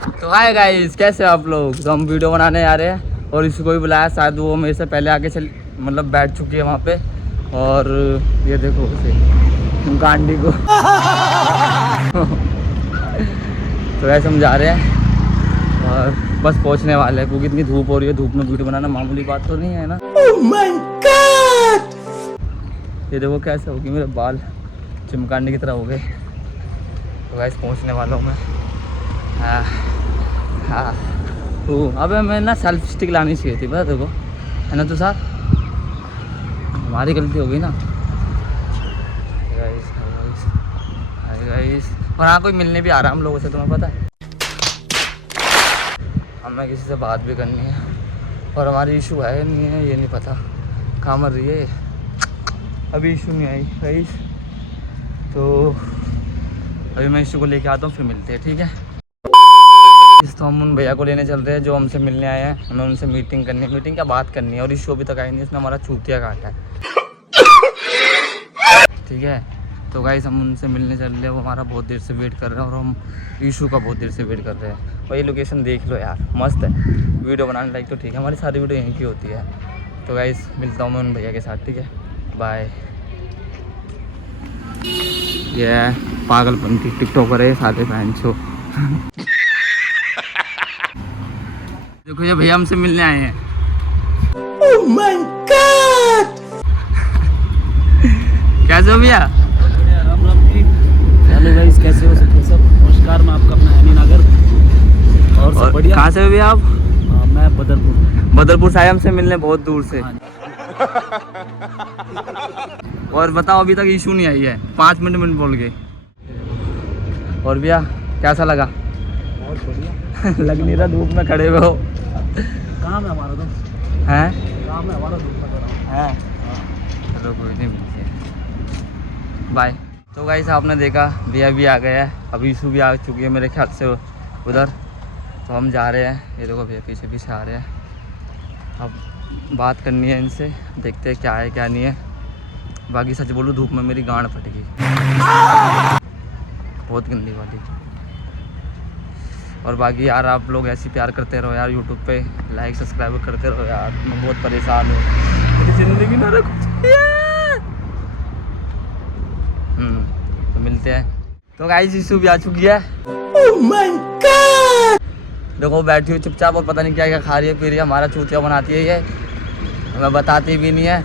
तो hi guys, कैसे हो आप लोग। तो हम वीडियो बनाने आ रहे हैं और इसको भी बुलाया, शायद वो मेरे से पहले आके चल मतलब बैठ चुकी है वहाँ पे। और ये देखो उसे गांडी को तो ऐसे हम जा रहे हैं और बस पहुँचने वाले हैं, क्योंकि इतनी धूप हो रही है। धूप में वीडियो बनाना मामूली बात तो नहीं है ना। Oh my God! ये देखो कैसे होगी, मेरे बाल चिमकांडी की तरह हो गए। तो गाइस पहुँचने वाला हूँ मैं। हाँ अबे मैं ना सेल्फ स्टिक लानी चाहिए थी, पता देखो है ना। तो साहब हमारी गलती हो गई ना। गाइस और हाँ, कोई मिलने भी आ रहा है हम लोगों से, तुम्हें पता है। हमें किसी से बात भी करनी है और हमारी इशू है नहीं है ये नहीं पता, कहाँ मर रही है अभी। इशू नहीं आई गाइस, तो अभी मैं इशू को लेके आता हूँ, फिर मिलते हैं, ठीक है। तो हम उन भैया को लेने चल रहे हैं जो हमसे मिलने आए हैं। हमें उनसे मीटिंग करनी है, मीटिंग क्या बात करनी है। और इशू अभी तक आई नहीं, उसने हमारा चूतिया काटा है, ठीक है। तो गाइस हम उनसे मिलने चल रहे हैं, वो हमारा बहुत देर से वेट कर रहे हैं और हम इशू का बहुत देर से वेट कर रहे हैं। वही लोकेशन देख लो यार, मस्त है। वीडियो बनाने लायक तो ठीक है, हमारी सारी वीडियो यहीं की होती है। तो गाइस मिलता हूँ मैं उन भैया के साथ, ठीक है, बाय। ये पागलपंथी टिकटॉकर है सारे बहन छो देखो ये भैया हमसे मिलने आए हैं। Oh my God! कैसे हो भैया? राम राम जी। हेलो गाइस, कैसे हो सब? नमस्कार, मैं आपका अपना एनी नागर। और सब बढ़िया। कहाँ से हो भैया आप? मैं बदरपुर से आए हमसे मिलने, बहुत दूर से। और बताओ, अभी तक इशू नहीं आई है, 5 मिनट बोल गए। और भैया कैसा लगा? बहुत बढ़िया लग नहीं रहा धूप में खड़े हुए हो। काम है हमारा, तो हैं काम है हमारा, धूप में खड़ा है। चलो कोई नहीं, मिलते हैं, बाय। तो गाइस आपने देखा भैया भी आ गया है, अभी इशू भी आ चुकी है मेरे ख्याल से उधर। तो हम जा रहे हैं, ये देखो भैया पीछे पीछे आ रहे हैं। अब बात करनी है इनसे, देखते हैं क्या है क्या नहीं है। बाकी सच बोलूँ, धूप में मेरी गांड फट गई, बहुत गंदी वाली। और बाकी यार आप लोग ऐसे प्यार करते रहो यार, यूट्यूब पे लाइक सब्सक्राइब करते रहो यार। मैं बहुत परेशान हूँ, मेरी ज़िंदगी में ना कुछ तो मिलते हैं। तो गाइस इशू भी आ चुकी है। Oh my God! देखो बैठी हुई चुपचाप और पता नहीं क्या क्या खा रही है, पी रही है, हमारा चूतिया बनाती है ये, हमें बताती भी नहीं है।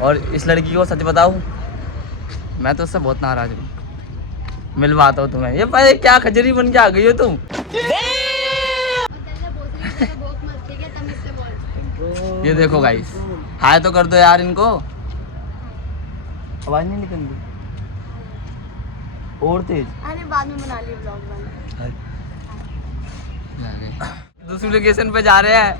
और इस लड़की को सच बताऊँ, मैं तो उससे बहुत नाराज़ हूँ। मिलवाता हूँ तुम्हें। ये भाई क्या खजरी बन के आ गई हो तुम? ये देखो गाइस, हाय तो कर दो यार इनको, आवाज नहीं निकल रही और तेज। अरे बाद में बना ली ब्लॉग वाला। दूसरी लोकेशन पे जा रहे हैं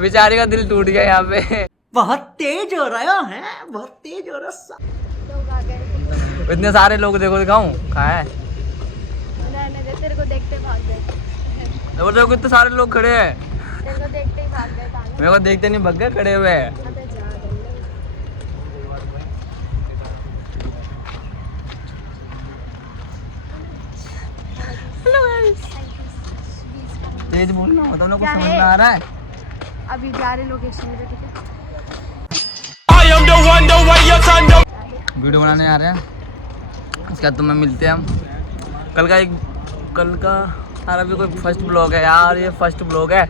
बेचारे का दिल टूट गया यहाँ पे। बहुत तेज हो रहा है, बहुत तेज हो रहा। लोग आ गए, इतने सारे लोग, देखो दिखाऊं कहाँ है। तेरे को देखते भाग गए। और देखो इतने सारे लोग खड़े हैं, तेरे को देखते ही भाग गए। मेरे को देखते नहीं भग गए, खड़े हुए हैं। अबे जा तेज बोलना होता ना, कुछ क्या समझ है? में आ रहा है। अभी जा रहे लोकेशन पे, ठीक है। वीडियो बनाने आ रहे हैं, उसके बाद तुम्हें मिलते हैं हम। कल का यार अभी कोई फर्स्ट ब्लॉग है यार, ये फर्स्ट ब्लॉग है।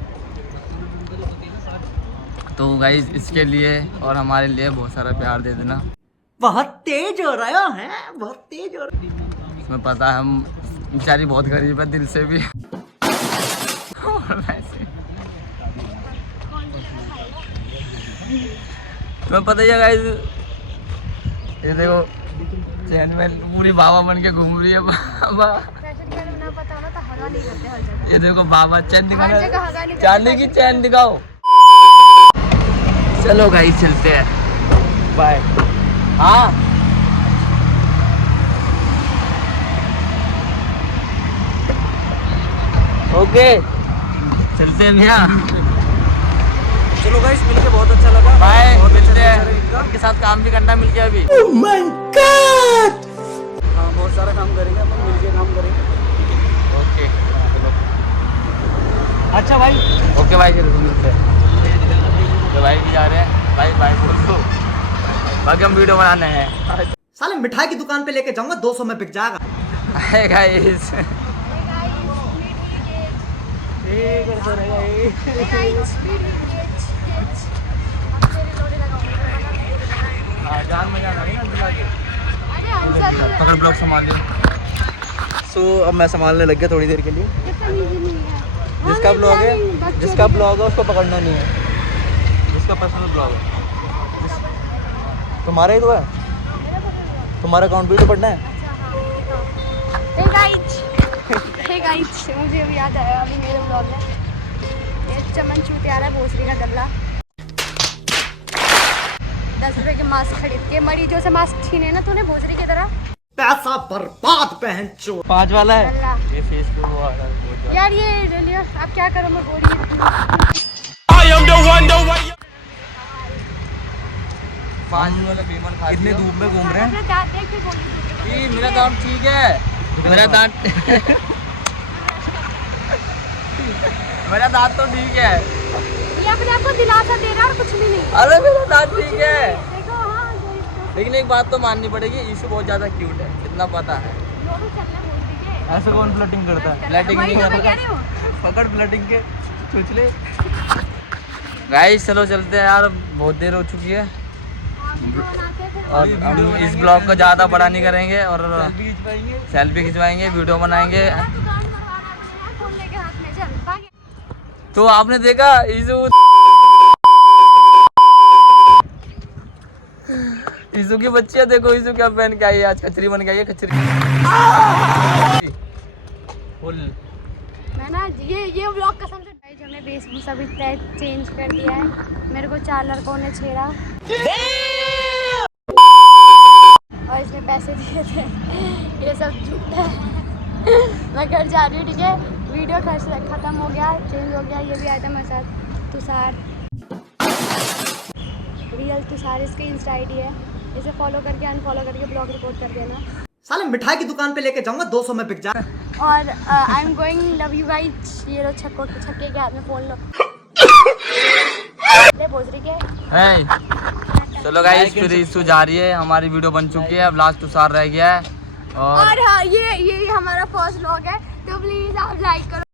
तो गाइस इसके लिए और हमारे लिए बहुत सारा प्यार दे देना। बहुत तेज हो रहा है, बहुत तेज हो रहा है। इसमें पता है हम बेचारी बहुत गरीब है दिल से भी और वैसे तुम्हें पता ही है गाइस, ये देखो चैन में पूरी बाबा बन के घूम रही है बाबा। फैशन के ना पता हो ना तो हगा नहीं करते हर जगह। ये देखो बाबा चैन हर जगह हगा दिखाना, नहीं करते। चांदी की चैन दिखाओ। चलो गाइस चलते हैं, बाय। हाँ ओके चलते हैं भैया। चलो गाइस, मिलके बहुत अच्छा लगा। बाय, बहुत अच्छा मिलते हैं। रहेगा। उनके साथ काम भी करना मिल गया अभी। हाँ, बहुत सारा काम करेंगे, अपन मिलके काम करेंगे। ओके अच्छा भाई ओके भाई चलो मिलते हैं। तो भाई भी जा रहे हैं, भाई भाई बोल दो, बाकी हम वीडियो बनाने हैं। साले मिठाई की दुकान पे लेके जाऊंगा 200 में बिक जाएगा। हाय गाइस, जान में जाना है ना पकड़ ब्लॉक संभाल लिया। सो अब मैं संभालने लग गया थोड़ी देर के लिए। जिसका ब्लॉग है उसको पकड़ना नहीं है, जिसका पर्सनल ब्लॉग है। तुम्हारा ही तो है, तुम्हारा अकाउंट भी तो पढ़ना है। मुझे भी याद आया अभी मेरे ब्लॉग में ये चमन छूते आ रहा है भोसड़ी का गल्ला। 10 रुपए के मास्क खरीद के मरीजों से मास्क छीने ना तूने भोसड़ी की तरह। पैसा बर्बाद पहन चो। 5 वाला है गल्ला ये फेस पे वो आ रहा है बहुत ज्यादा। यार ये ले लियो, अब क्या करूँ मैं बोली। पाँच वाला बेमन खा इतनी धूप में घूम रहे हैं। अपने दांत देख के बोली ये मेरा दांत ठीक है, मेरा दांत मेरा दांत तो ठीक है। ये अपने आप को दिलासा दे रहा है और कुछ भी नहीं। अरे मेरा दांत ठीक है, देखो हाँ लेकिन एक बात तो माननी पड़ेगी, ईशू बहुत ज्यादा क्यूट है, इतना पता है। लोग चलने बोल दीजिए। ऐसे कौन फ्लटिंग करता है? फ्लटिंग वही नहीं तो मैं करता, कह रही हूँ। पकड़ फ्लटिंग के चुचले। गाइस चलो चलते हैं यार, बहुत देर हो चुकी है और हम इस ब्लॉग को ज़्यादा बड़ा नहीं करेंगे और सेल्फी खिंचवाएंगे, वीडियो बनाएंगे। फोन लेके हाथ में चल भागे। तो आपने देखा ईशु की बच्चियाँ देखो, ईशु क्या पहन के आई है आज, कचरी बन के आई है, कचरी। फुल मैं ना ये व्लॉग कसम से गाइस हमने वेशभूषा भी चेंज कर दिया है। मेरे को 4 लड़कों ने छेड़ा और इसने पैसे दिए थे। ये सब झूठ है। मैं घर जा रही हूँ, ठीक है। वीडियो खत्म हो गया, चेंज हो गया। ये भी आया था मेरे साथ तुषार, रियल तुषार इसकी इंस्टा आईडी है। इसे फॉलो करके अनफॉलो करके ब्लॉग रिपोर्ट कर देना। साले मिठाई की दुकान पे लेके जाऊंगा 200 में बिक जाएगा। और I am going love you guys. ये लो छक्के के हाथ में फोन लो। ले भोसड़ी के। चलो गाइस फिर ईशु जा रही है, हमारी वीडियो बन चुकी है, अब लास्ट तुषार रह गया है। और हाँ ये हमारा फर्स्ट व्लॉग है, तो प्लीज आप लाइक करो।